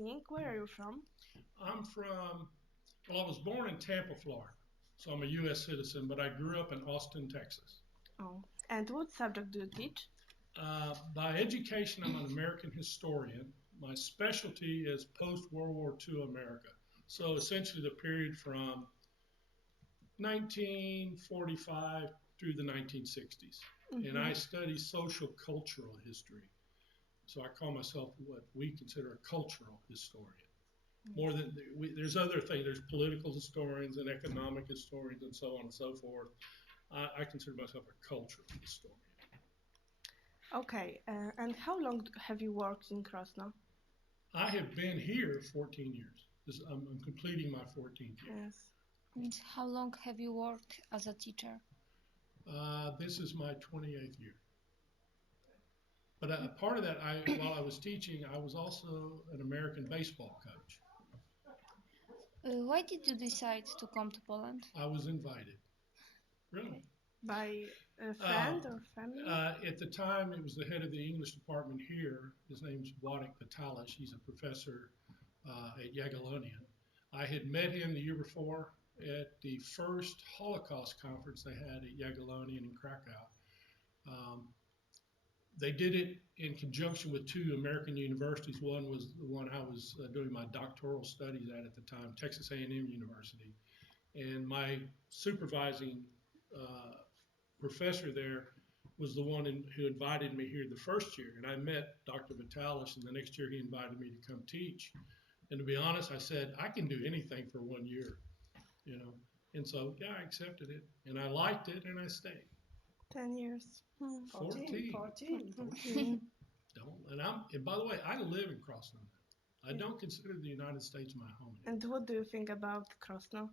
Where are you from? I'm from, well, I was born in Tampa, Florida, so I'm a U.S. citizen, but I grew up in Austin, Texas. Oh, and what subject do you teach? By education, I'm an American historian. My specialty is post World War II America. So essentially the period from 1945 through the 1960s. And I study social cultural history. So I call myself what we consider a cultural historian. More than there's other things. There's political historians and economic historians and so on and so forth. I consider myself a cultural historian. Okay, and how long have you worked in Krosno? I have been here 14 years. I'm completing my 14th year. Yes. And how long have you worked as a teacher? This is my 28th year. But part of that, while I was teaching, I was also an American baseball coach. Why did you decide to come to Poland? I was invited. Really? By a friend or family? At the time, it was the head of the English department here. His name's Władek Patalish. He's a professor at Jagiellonian. I had met him the year before at the first Holocaust conference they had at Jagiellonian in Krakow. They did it in conjunction with two American universities. One was the one I was doing my doctoral studies at the time, Texas A&M University. And my supervising professor there was the one who invited me here the first year. And I met Dr. Vitalis, and the next year he invited me to come teach. And to be honest, I said, I can do anything for 1 year, you know. And so, yeah, I accepted it, and I liked it, and I stayed. 10 years. 14. 14. And by the way, I live in Crossland. I don't consider the United States my home anymore. And what do you think about Krosno?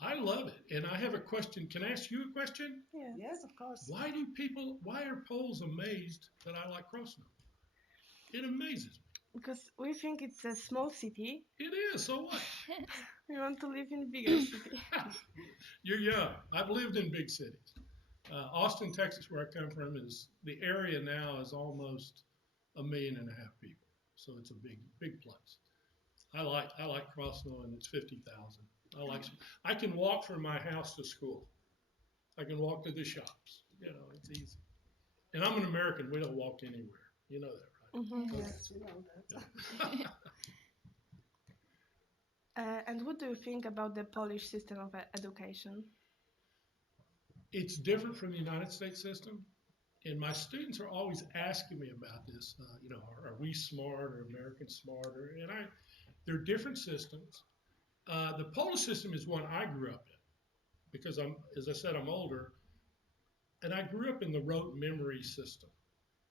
I love it. And I have a question. Can I ask you a question? Yeah. Yes, of course. Why are Poles amazed that I like Crossland? It amazes me. Because we think it's a small city. It is, so what? We want to live in bigger city. You're young. I've lived in big cities. Austin, Texas, where I come from, the area now is almost 1.5 million people. So it's a big place. I like Crossville, and it's 50,000. I can walk from my house to school. I can walk to the shops. You know, it's easy. And I'm an American. We don't walk anywhere. You know that, right? Mm-hmm. Yes, we know that. Yeah. And what do you think about the Polish system of education? It's different from the United States system. And my students are always asking me about this. Are we smart or Americans smarter? And they're different systems. The Polish system is one I grew up in because as I said, I'm older. And I grew up in the rote memory system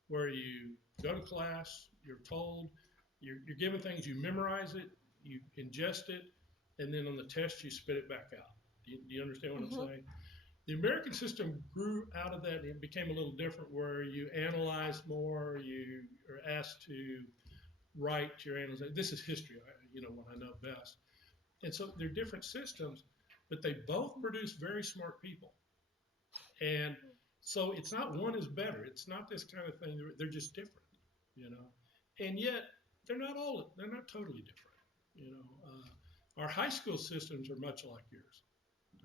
where you go to class, you're told, you're given things, you memorize it, you ingest it, and then on the test you spit it back out. Do you understand what I'm saying? The American system grew out of that, and it became a little different where you analyze more, you are asked to write your analysis. This is history, what I know best. And so they're different systems, but they both produce very smart people. And so it's not one is better. It's not this kind of thing. They're just different, And yet they're not totally different, Our high school systems are much like yours.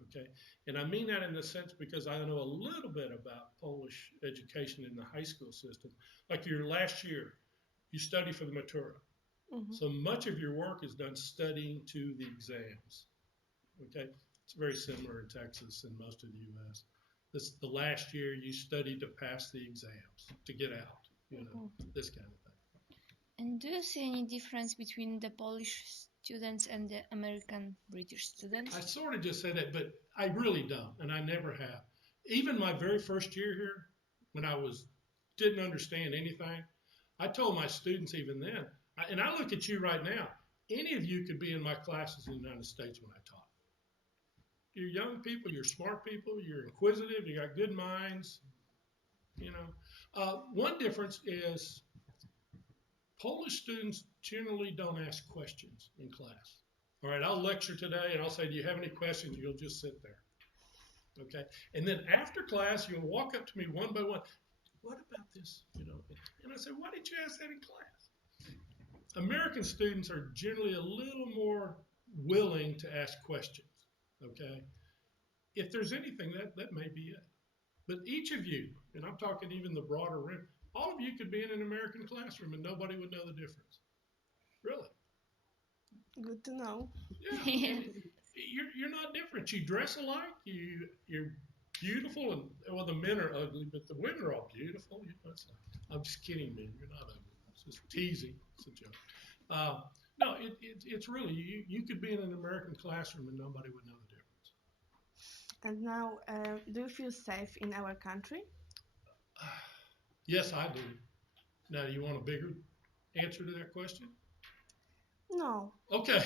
Okay, and I mean that in the sense because I know a little bit about Polish education in the high school system. Like your last year, you study for the matura. So much of your work is done studying to the exams. Okay, it's very similar in Texas and most of the U.S. The last year you study to pass the exams to get out. This kind of thing. And do you see any difference between the Polish students and the American British students? I sort of just said that, but I really don't, and I never have. Even my very first year here, when I didn't understand anything, I told my students even then, and I look at you right now, any of you could be in my classes in the United States when I taught. You're young people, you're smart people, you're inquisitive, you got good minds, One difference is Polish students generally don't ask questions in class. All right, I'll lecture today and I'll say, do you have any questions? You'll just sit there. Okay. And then after class, you'll walk up to me one by one. What about this? And I say, why didn't you ask that in class? American students are generally a little more willing to ask questions. Okay, if there's anything, that may be it. But each of you, and I'm talking even the broader rim, all of you could be in an American classroom and nobody would know the difference. Really? Good to know. Yeah. You're not different. You dress alike. You're beautiful, and well, the men are ugly, but the women are all beautiful. You know, I'm just kidding, men. You're not ugly. It's just teasing. It's a joke. No, it's really you could be in an American classroom and nobody would know the difference. And now, do you feel safe in our country? Yes, I do. Now, do you want a bigger answer to that question? No. Okay.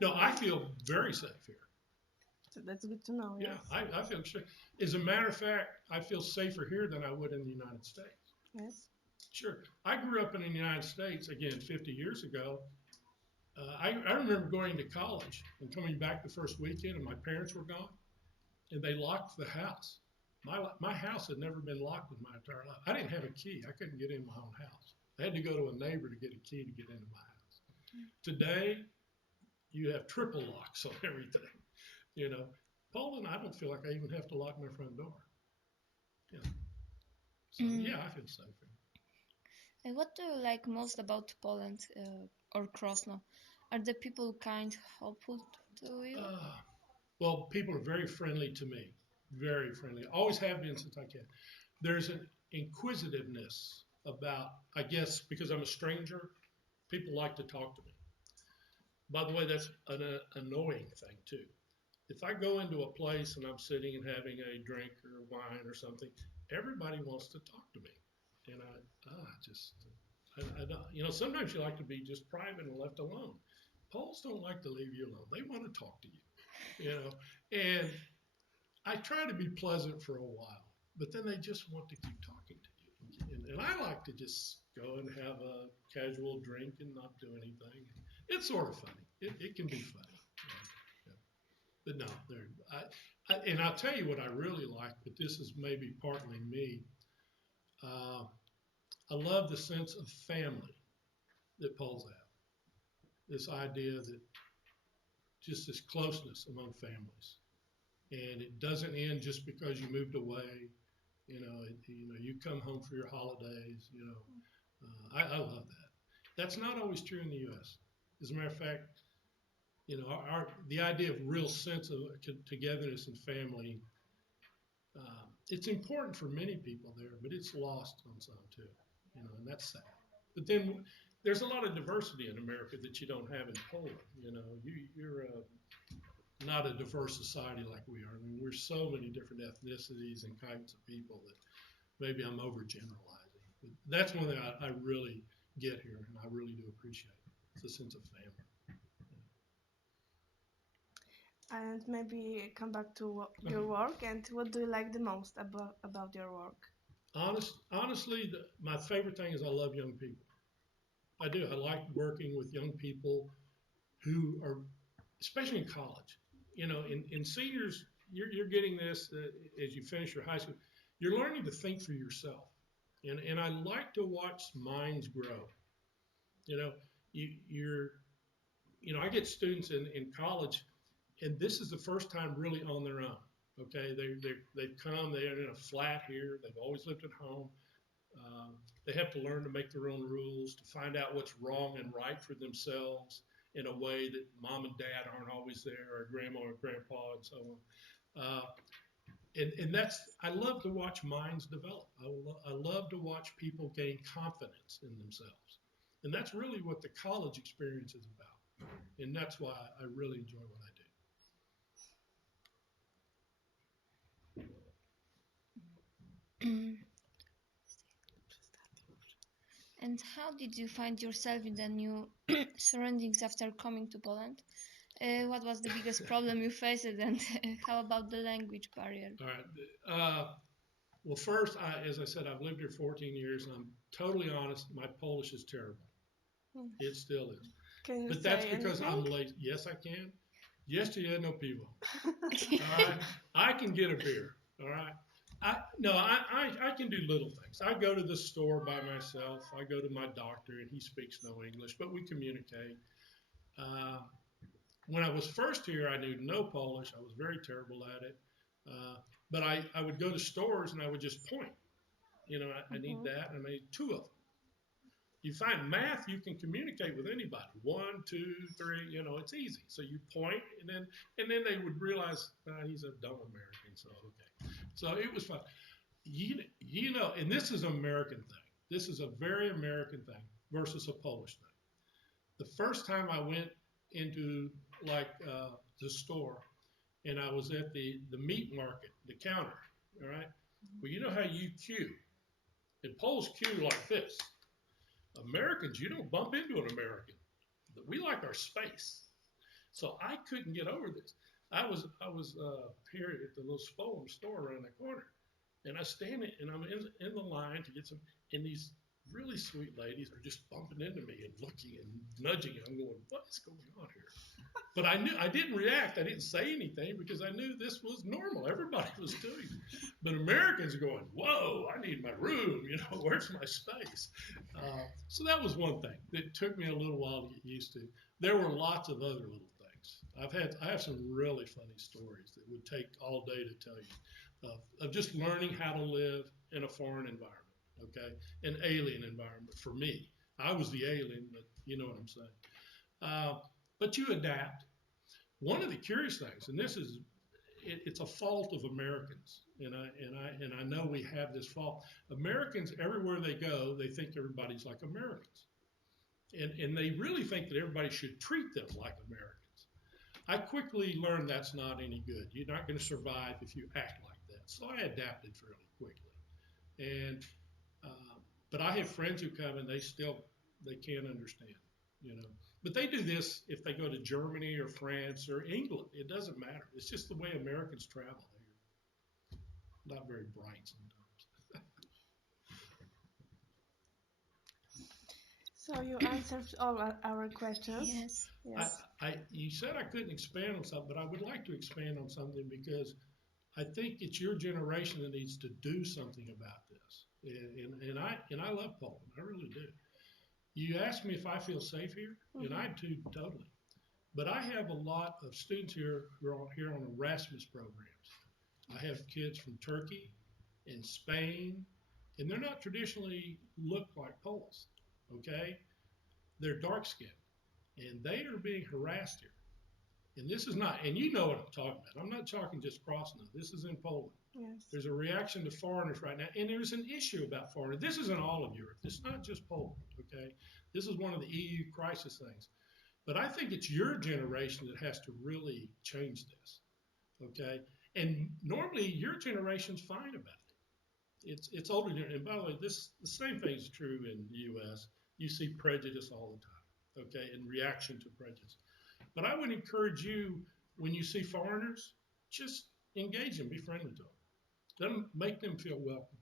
No, I feel very safe here. So that's good to know. Yeah, Yes. I feel safe. As a matter of fact, I feel safer here than I would in the United States. Yes. Sure. I grew up in the United States, again, 50 years ago. I remember going to college and coming back the first weekend, and my parents were gone, and they locked the house. My house had never been locked in my entire life. I didn't have a key. I couldn't get in my own house. I had to go to a neighbor to get a key to get into my house. Today, you have triple locks on everything. You know, Poland, I don't feel like I even have to lock my front door. Yeah. So yeah, I feel safer. And what do you like most about Poland or Krosno? Are the people kind, helpful to you? Well, people are very friendly to me. Very friendly. Always have been since I can. There's an inquisitiveness about, I guess, because I'm a stranger, people like to talk to me. By the way, that's an annoying thing too. If I go into a place and I'm sitting and having a drink or wine or something, everybody wants to talk to me, and I don't. You know, sometimes you like to be just private and left alone. Poles don't like to leave you alone. They want to talk to you, you know. And I try to be pleasant for a while, but then they just want to keep talking to you. And I like to just go and have a casual drink and not do anything. It's sort of funny. It can be funny. Yeah. But no, and I'll tell you what I really like, but this is maybe partly me. I love the sense of family that Poles have. This idea that just this closeness among families, and it doesn't end just because you moved away. You come home for your holidays. I love that. That's not always true in the U.S. As a matter of fact, the idea of real sense of togetherness and family, it's important for many people there, but it's lost on some too. And that's sad. But then there's a lot of diversity in America that you don't have in Poland. You're not a diverse society like we are. I mean, we're so many different ethnicities and kinds of people that maybe I'm overgeneralizing. But that's one thing I really get here, and I really do appreciate. It's a sense of family. And maybe come back to your work. And what do you like the most about your work? Honestly, my favorite thing is I love young people. I do. I like working with young people who are, especially in college. In seniors, you're getting this as you finish your high school. You're learning to think for yourself, and I like to watch minds grow. I get students in college, and this is the first time really on their own. Okay, they've come. They're in a flat here. They've always lived at home. They have to learn to make their own rules, to find out what's wrong and right for themselves in a way that mom and dad aren't always there, or grandma or grandpa, and so on. And I love to watch minds develop. I love to watch people gain confidence in themselves. And that's really what the college experience is about. And that's why I really enjoy what I do. And how did you find yourself in the new surroundings after coming to Poland? What was the biggest problem you faced, and how about the language barrier? All right. Well, first, as I said, I've lived here 14 years, and I'm totally honest, my Polish is terrible. It still is. Can you But that's say because anything? I'm late. Yes, I can. Jeszcze jedno piwo. All right. I can get a beer. All right. No, I can do little things. I go to the store by myself. I go to my doctor, and he speaks no English, but we communicate. Uh, when I was first here, I knew no Polish. I was very terrible at it. Uh, but I would go to stores and I would just point. You know, I need Mm-hmm. that, and I need two of them. You find math, you can communicate with anybody. One, two, three, you know, it's easy. So you point, and then they would realize he's a dumb American. So okay, so it was fun. You know, and this is an American thing. This is a very American thing versus a Polish thing. The first time I went into like the store and I was at the meat market, the counter. All right. Well, you know how you queue. And Poles queue like this. Americans, you don't bump into an American. We like our space. So I couldn't get over this. I was here at the little Spolem store around the corner, and I stand it, and I'm in the line to get some, and these really sweet ladies are just bumping into me and looking and nudging. I'm going, what is going on here? But I knew I didn't react. I didn't say anything because I knew this was normal. Everybody was doing it. But Americans are going, whoa, I need my room. You know, where's my space? So that was one thing that took me a little while to get used to. There were lots of other little things. I have some really funny stories that would take all day to tell you of just learning how to live in a foreign environment, okay, an alien environment for me. I was the alien, but you know what I'm saying. Uh, but you adapt. One of the curious things, and this is, it's a fault of Americans, and I know we have this fault. Americans, everywhere they go, they think everybody's like Americans, and they really think that everybody should treat them like Americans. I quickly learned that's not any good. You're not going to survive if you act like that. So I adapted fairly quickly, and but I have friends who come and they can't understand, you know. But they do this if they go to Germany or France or England. It doesn't matter. It's just the way Americans travel. They're not very bright sometimes. So you answered all our questions. Yes. I, Yes. you said I couldn't expand on something, but I would like to expand on something because I think it's your generation that needs to do something about this. And I love Poland. I really do. You asked me if I feel safe here, and Mm-hmm. I do totally. But I have a lot of students here who are here on Erasmus programs. I have kids from Turkey and Spain, and they're not traditionally looked like Poles, okay? They're dark skinned, and they are being harassed here. And this is not, and you know what I'm talking about. I'm not talking just crossing them. This is in Poland. Yes. There's a reaction to foreigners right now, and there's an issue about foreigners. This isn't all of Europe. It's not just Poland, okay? This is one of the EU crisis things. But I think it's your generation that has to really change this, okay? And normally your generation's fine about it. It's older, and by the way, the same thing is true in the U.S. You see prejudice all the time, okay, and reaction to prejudice. But I would encourage you when you see foreigners, just engage them, be friendly to them, make them feel welcome.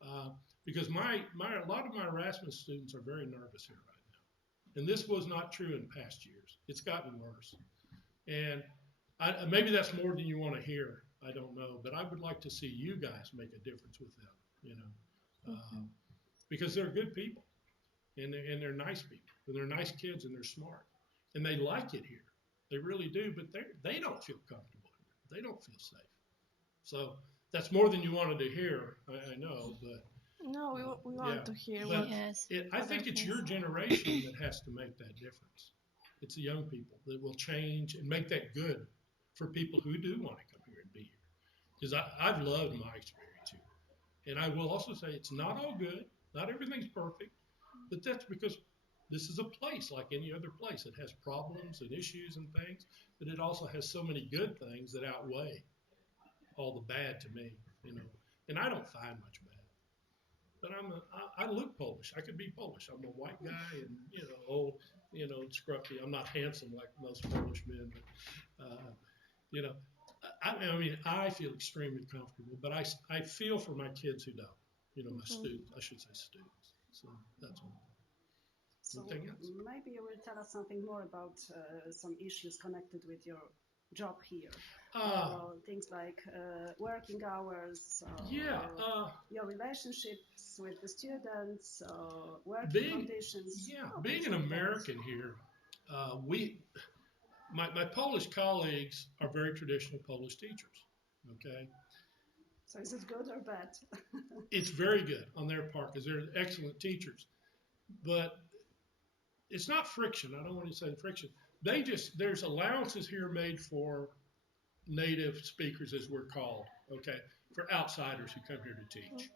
Uh, because a lot of my Erasmus students are very nervous here right now, and this was not true in past years. It's gotten worse, and maybe that's more than you want to hear. I don't know, but I would like to see you guys make a difference with them. You know, Mm-hmm. because they're good people, and they're nice people, and they're nice kids, and they're smart, and they like it here. They really do, but they don't feel comfortable here. They don't feel safe. So that's more than you wanted to hear. I know, but No, we yeah. want to hear But Yes. I what are think it's things. your generation that has to make that difference. It's the young people that will change and make that good for people who do want to come here and be here. Because I've loved my experience here. And I will also say it's not all good. Not everything's perfect. But that's because this is a place like any other place. It has problems and issues and things, but it also has so many good things that outweigh all the bad to me, you know. And I don't find much bad. But I look Polish. I could be Polish. I'm a white guy and, you know, old, you know, scruffy. I'm not handsome like most Polish men, but, you know, I mean, I feel extremely comfortable, but I feel for my kids who don't, you know, my Mm-hmm. students, I should say students. So that's one. So Anything else? maybe you will tell us something more about some issues connected with your job here? Uh, Things like working hours, yeah, your relationships with the students, working being conditions, being things an like that. American here, we my Polish colleagues are very traditional Polish teachers. Okay, So is it good or bad? it's very good on their part because they're excellent teachers. But it's not friction. I don't want to say friction. There's allowances here made for native speakers, as we're called. Okay, for outsiders who come here to teach.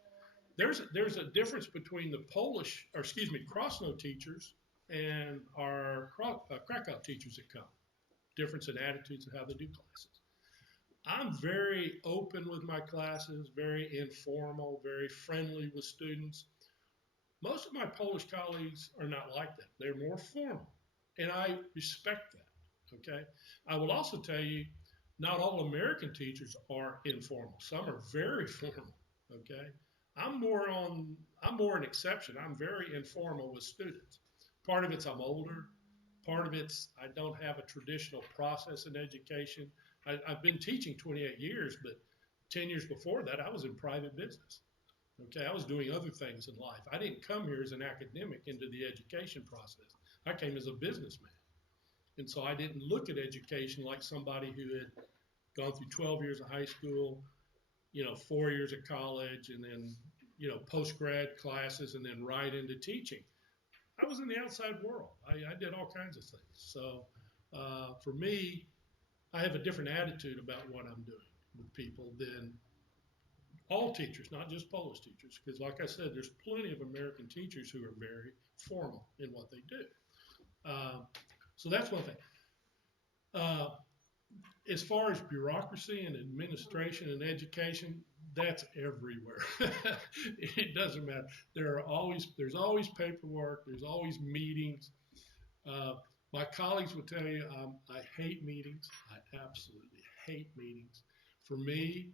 There's a difference between the Polish, or excuse me, Krosno teachers and our Krakow teachers that come. Difference in attitudes and how they do classes. I'm very open with my classes, very informal, very friendly with students. Most of my Polish colleagues are not like that. They're more formal, and I respect that. Okay. I will also tell you, not all American teachers are informal. Some are very formal. Okay. I'm more an exception. I'm very informal with students. Part of it's I'm older. Part of it's I don't have a traditional process in education. I've been teaching 28 years, but 10 years before that, I was in private business. Okay, I was doing other things in life. I didn't come here as an academic into the education process. I came as a businessman. And so I didn't look at education like somebody who had gone through 12 years of high school, 4 years of college, and then, post grad classes, and then right into teaching. I was in the outside world. I did all kinds of things. So for me, I have a different attitude about what I'm doing with people than all teachers, not just Polish teachers, because like I said, there's plenty of American teachers who are very formal in what they do. Uh, so that's one thing. Uh, as far as bureaucracy and administration and education, that's everywhere. It doesn't matter. There's always paperwork. There's always meetings. Uh, my colleagues will tell you I hate meetings. I absolutely hate meetings. For me,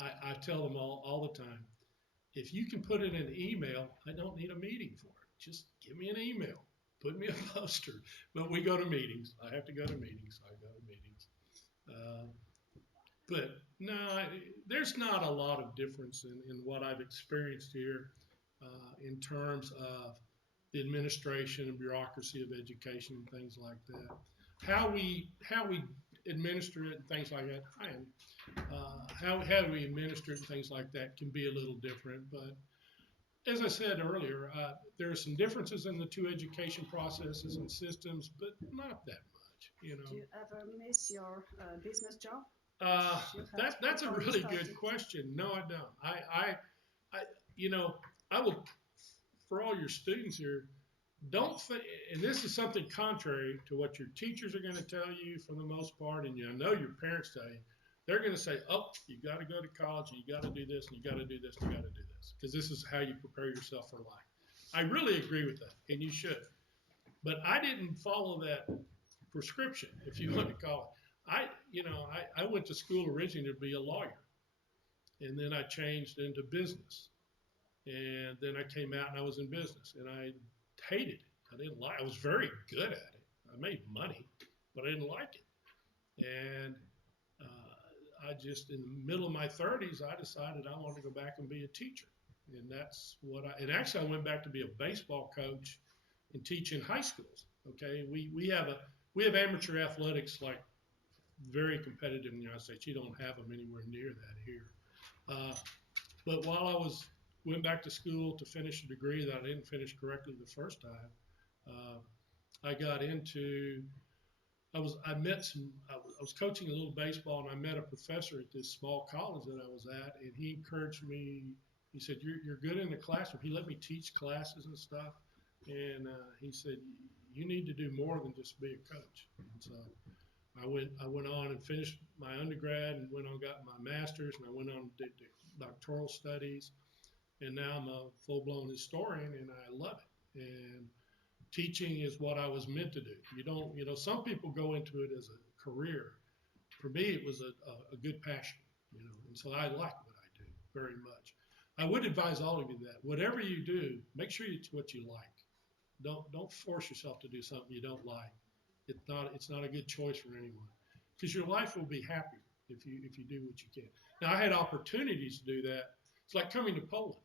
I tell them all the time, if you can put it in an email, I don't need a meeting for it. Just give me an email, put me a poster. But we go to meetings. I have to go to meetings. I go to meetings. Uh, but no, there's not a lot of difference in what I've experienced here in terms of the administration and bureaucracy of education and things like that. How we administer it and things like that. How we administer it and things like that can be a little different. But as I said earlier, there are some differences in the two education processes and systems, but not that much. Do you ever miss your business job That's a before you really good started? question. No, I don't. I you know, I will for all your students here. Don't think, and this is something contrary to what your teachers are going to tell you for the most part, and I know your parents tell you. They're going to say, "Oh, you got to go to college, and you got to do this, and you got to do this, and you got to do this," because this is how you prepare yourself for life. I really agree with that, and you should. But I didn't follow that prescription, if you want to call it. I went to school originally to be a lawyer, and then I changed into business, and then I came out and I was in business, and I hated it. I didn't like. I was very good at it. I made money, but I didn't like it. And I just, in the middle of my 30s, I decided I wanted to go back and be a teacher, and that's what I. And actually, I went back to be a baseball coach and teach in high schools. Okay, we have amateur athletics like very competitive in the United States. You don't have them anywhere near that here. Uh, but while I went back to school to finish a degree that I didn't finish correctly the first time, I got into. I was coaching a little baseball, and I met a professor at this small college that I was at, and he encouraged me. He said, "You're good in the classroom." He let me teach classes and stuff, and he said, "You need to do more than just be a coach." And so I went on and finished my undergrad, and went on and got my master's, and I went on and did doctoral studies, and now I'm a full-blown historian, and I love it. And teaching is what I was meant to do. Some people go into it as a career. For me, it was a good passion, and so I like what I do very much. I would advise all of you that whatever you do, make sure it's what you like. Don't force yourself to do something you don't like. It's not a good choice for anyone. because your life will be happier if you do what you can. Now, I had opportunities to do that. It's like coming to Poland.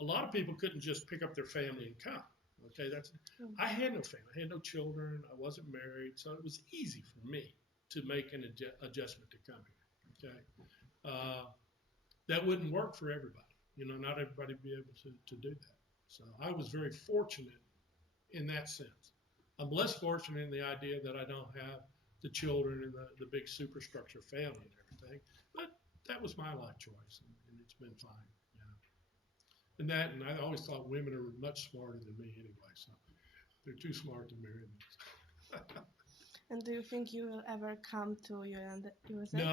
A lot of people couldn't just pick up their family and come. Okay, I had no family, I had no children, I wasn't married, so it was easy for me to make an adjustment to come here. Okay, that wouldn't work for everybody. Not everybody would be able to do that. So I was very fortunate in that sense. I'm less fortunate in the idea that I don't have the children and the big superstructure family and everything, but that was my life choice, and it's been fine. And I always thought women are much smarter than me anyway, so they're too smart to marry me. And do you think you will ever come to USA? No,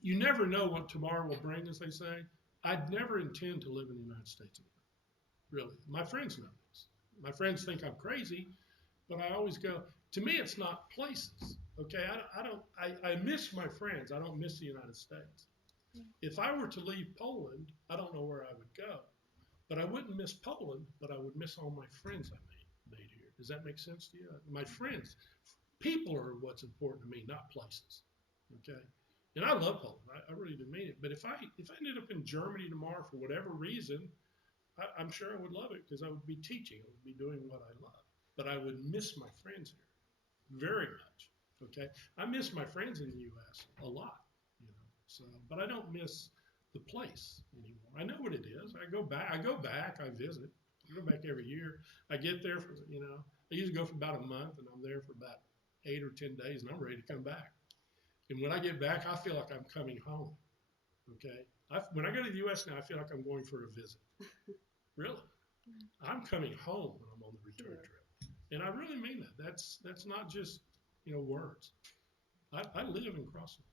you never know what tomorrow will bring, as they say. I'd never intend to live in the United States again. Really. My friends know this. My friends think I'm crazy, but I always go, to me, it's not places. Okay, I miss my friends. I don't miss the United States. If I were to leave Poland, I don't know where I would go. But I wouldn't miss Poland, but I would miss all my friends I made here. Does that make sense to you? My friends, people are what's important to me, not places. Okay? And I love Poland. I really do mean it. But if I ended up in Germany tomorrow for whatever reason, I'm sure I would love it because I would be teaching. I would be doing what I love. But I would miss my friends here very much. Okay? I miss my friends in the U.S. a lot. So, but I don't miss the place anymore. I know what it is. I go back. I visit. I go back every year. I get there for, I usually go for about a month, and I'm there for about 8 or 10 days, and I'm ready to come back. And when I get back, I feel like I'm coming home. Okay. When I go to the U.S. now, I feel like I'm going for a visit. Really, I'm coming home when I'm on the return trip, and I really mean that. That's not just words. I live in Crossing.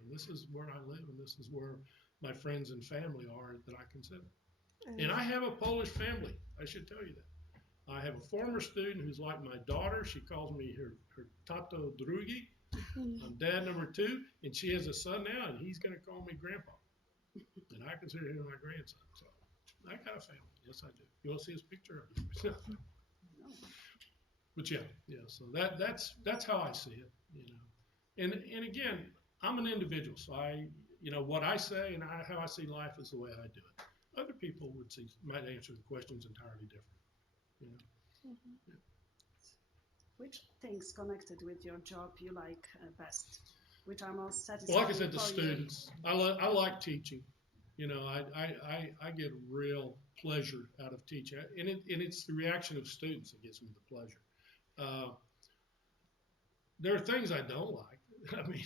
And this is where I live, and this is where my friends and family are that I consider. And I have a Polish family. I should tell you that. I have a former student who's like my daughter. She calls me her tato drugi. I'm dad number 2, and she has a son now, and he's going to call me grandpa. And I consider him my grandson. So I got a family. Yes, I do. You want to see his picture? But yeah. So that's how I see it. And again, I'm an individual, so what I say and how I see life is the way I do it. Other people might answer the questions entirely different. Yeah. Which things connected with your job you like best? Which are most satisfying? Well, like I said, the students. I like teaching. I get real pleasure out of teaching, and it's the reaction of students that gives me the pleasure. There are things I don't like. I mean,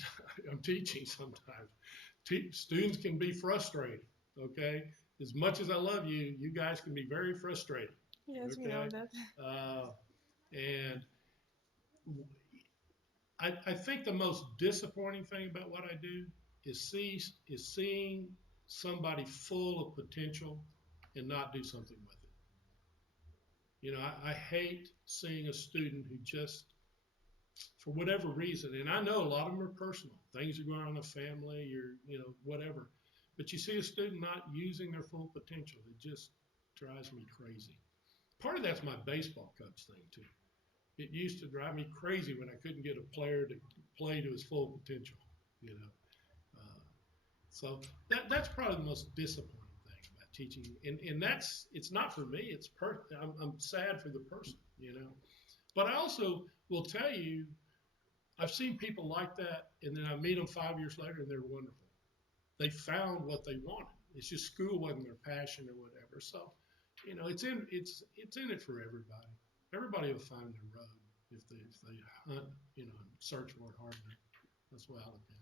I'm teaching sometimes. Students can be frustrating, okay? As much as I love you, you guys can be very frustrating. Yes, okay? we know that. And I think the most disappointing thing about what I do is seeing somebody full of potential and not do something with it. I hate seeing a student who just, for whatever reason, and I know a lot of them are personal. Things are going on in the family or, whatever. But you see a student not using their full potential. It just drives me crazy. Part of that's my baseball coach thing, too. It used to drive me crazy when I couldn't get a player to play to his full potential, So that's probably the most disappointing thing about teaching. And it's not for me. I'm sad for the person, But I also will tell you, I've seen people like that, and then I meet them 5 years later, and they're wonderful. They found what they wanted. It's just school wasn't their passion or whatever. So, it's in it for everybody. Everybody will find their road if they hunt, and search for it hard enough. That's the way I look at it.